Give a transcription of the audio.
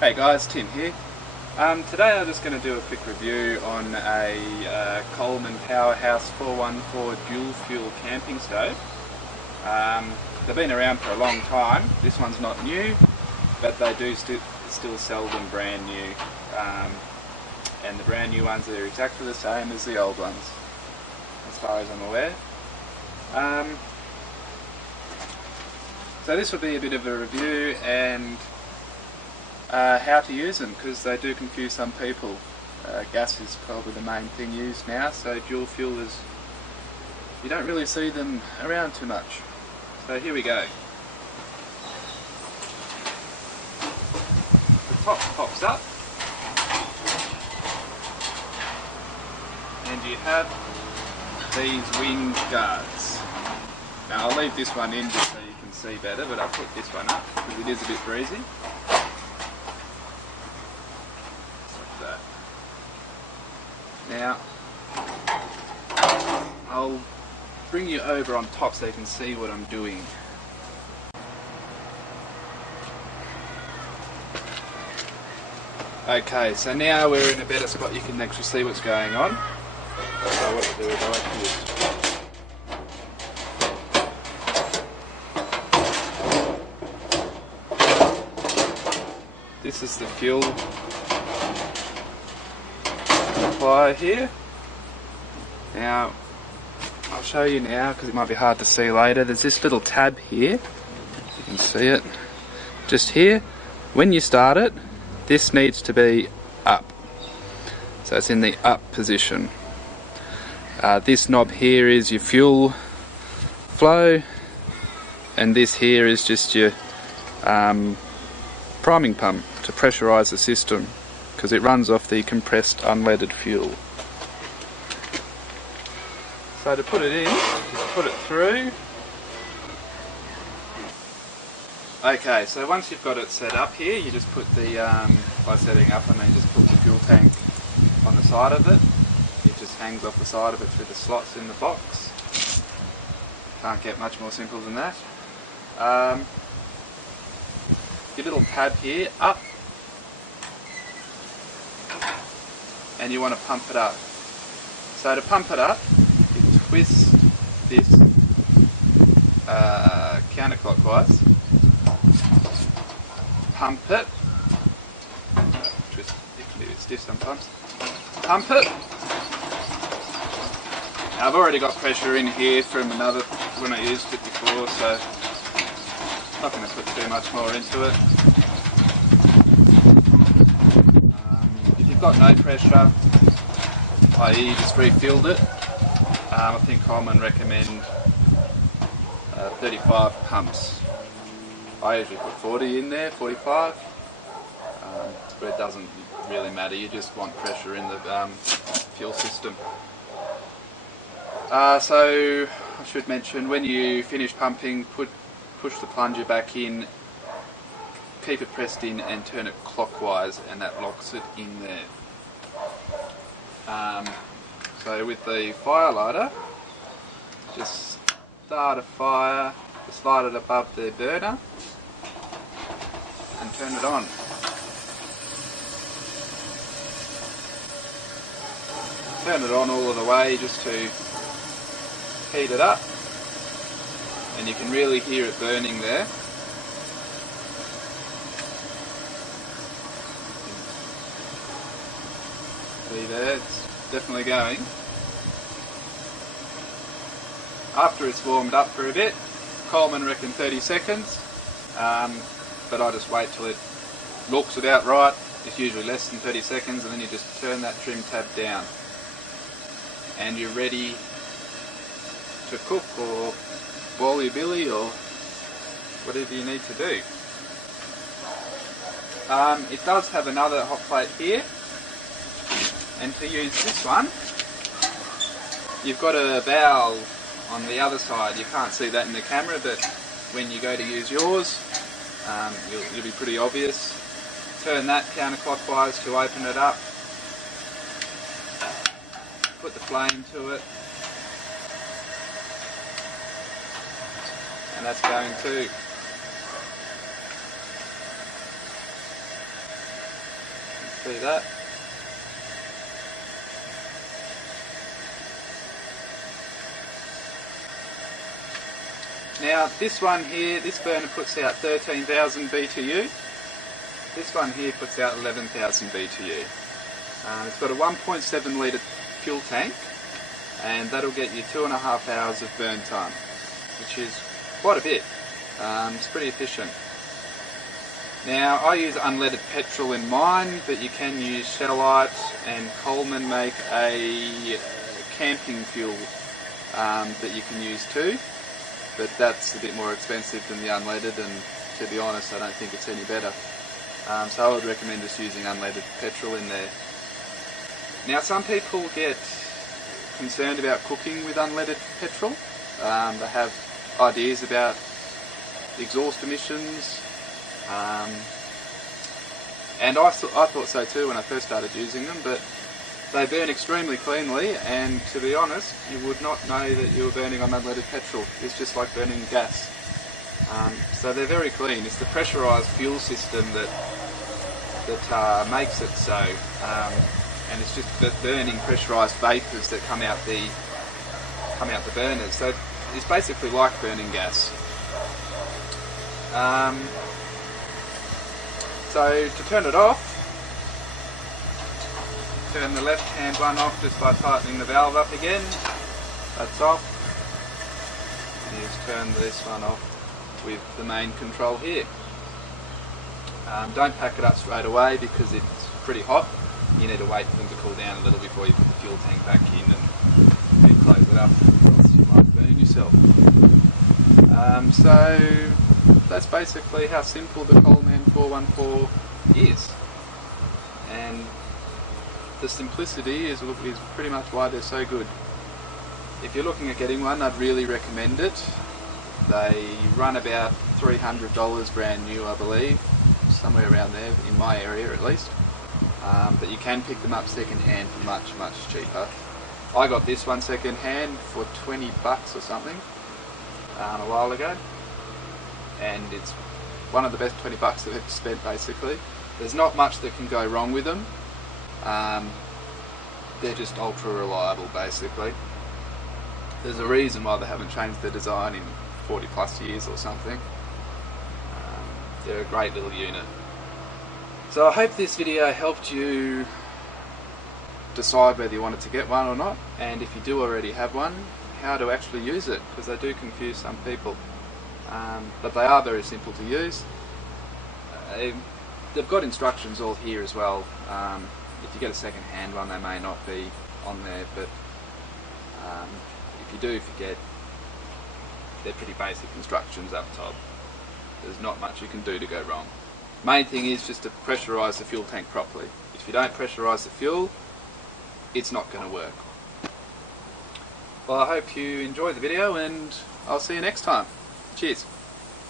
Hey guys, Tim here. Today I'm just going to do a quick review on a Coleman Powerhouse 414 dual fuel camping stove. They've been around for a long time. This one's not new, but they do still sell them brand new. And the brand new ones are exactly the same as the old ones, as far as I'm aware. So this will be a bit of a review and how to use them, because they do confuse some people. Gas is probably the main thing used now, so dual fuel is, you don't really see them around too much. So here we go. The top pops up and you have these wing guards. Now I'll leave this one in just so you can see better, but I'll put this one up because it is a bit breezy. Now, I'll bring you over on top so you can see what I'm doing. Okay, so now we're in a better spot, you can actually see what's going on. So what I'll do is this is the fuel supply here. Now I'll show you now because it might be hard to see later. There's this little tab here, you can see it just here. When you start it, this needs to be up, so it's in the up position. This knob here is your fuel flow, and this here is just your priming pump to pressurize the system, because it runs off the compressed unleaded fuel. So to put it in, just put it through. Okay, so once you've got it set up here, you just put the, by setting up, I mean just put the fuel tank on the side of it. It just hangs off the side of it through the slots in the box. Can't get much more simple than that. Your little tab here, up. And you want to pump it up. So to pump it up, you twist this counterclockwise, pump it, twist it can be a bit stiff sometimes, pump it. Now I've already got pressure in here from another, when I used it before, so I'm not going to put too much more into it. If you've got no pressure, i.e. you just refilled it, I think Coleman recommend 35 pumps. I usually put 40 in there, 45, but it doesn't really matter, you just want pressure in the fuel system. So I should mention, when you finish pumping, push the plunger back in, keep it pressed in and turn it clockwise, and that locks it in there. So with the fire lighter, just start a fire, just light it above the burner and turn it on. Turn it on all of the way just to heat it up, and you can really hear it burning there. See there, it's definitely going. After it's warmed up for a bit, Coleman reckon 30 seconds, but I just wait till it looks about right. It's usually less than 30 seconds, and then you just turn that trim tab down and you're ready to cook or boil your billy or whatever you need to do. It does have another hot plate here, and to use this one, you've got a valve on the other side. You can't see that in the camera, but when you go to use yours, it'll be pretty obvious. Turn that counterclockwise to open it up. Put the flame to it, and that's going too. See that? Now this one here, this burner puts out 13,000 BTU. This one here puts out 11,000 BTU. It's got a 1.7 litre fuel tank, and that'll get you 2.5 hours of burn time, which is quite a bit. It's pretty efficient. Now I use unleaded petrol in mine, but you can use Shellite, and Coleman make a camping fuel that you can use too, but that's a bit more expensive than the unleaded, and to be honest I don't think it's any better. So I would recommend just using unleaded petrol in there. Now some people get concerned about cooking with unleaded petrol. They have ideas about exhaust emissions, and I thought so too when I first started using them, but they burn extremely cleanly, and to be honest you would not know that you were burning on unleaded petrol. It's just like burning gas. So they're very clean. It's the pressurised fuel system that makes it so, and it's just burning pressurised vapours that come out the burners. So it's basically like burning gas. So to turn it off, turn the left hand one off just by tightening the valve up again. That's off. And you just turn this one off with the main control here. Don't pack it up straight away because it's pretty hot. You need to wait for them to cool down a little before you put the fuel tank back in and close it up, or else you might burn yourself. So that's basically how simple the Coleman 414 is, and the simplicity is pretty much why they're so good. If you're looking at getting one, I'd really recommend it. They run about $300 brand new, I believe, somewhere around there, in my area at least. But you can pick them up second hand for much, much cheaper. I got this one second hand for 20 bucks or something a while ago, and it's one of the best 20 bucks I've ever spent basically. There's not much that can go wrong with them. They're just ultra reliable basically. There's a reason why they haven't changed their design in 40 plus years or something. They're a great little unit. So I hope this video helped you decide whether you wanted to get one or not, and if you do already have one, how to actually use it, because they do confuse some people. But they are very simple to use. They've got instructions all here as well. If you get a second hand one, they may not be on there, but if you do forget, they're pretty basic instructions up top. There's not much you can do to go wrong. Main thing is just to pressurise the fuel tank properly. If you don't pressurise the fuel, it's not going to work. Well, I hope you enjoyed the video, and I'll see you next time. Cheers.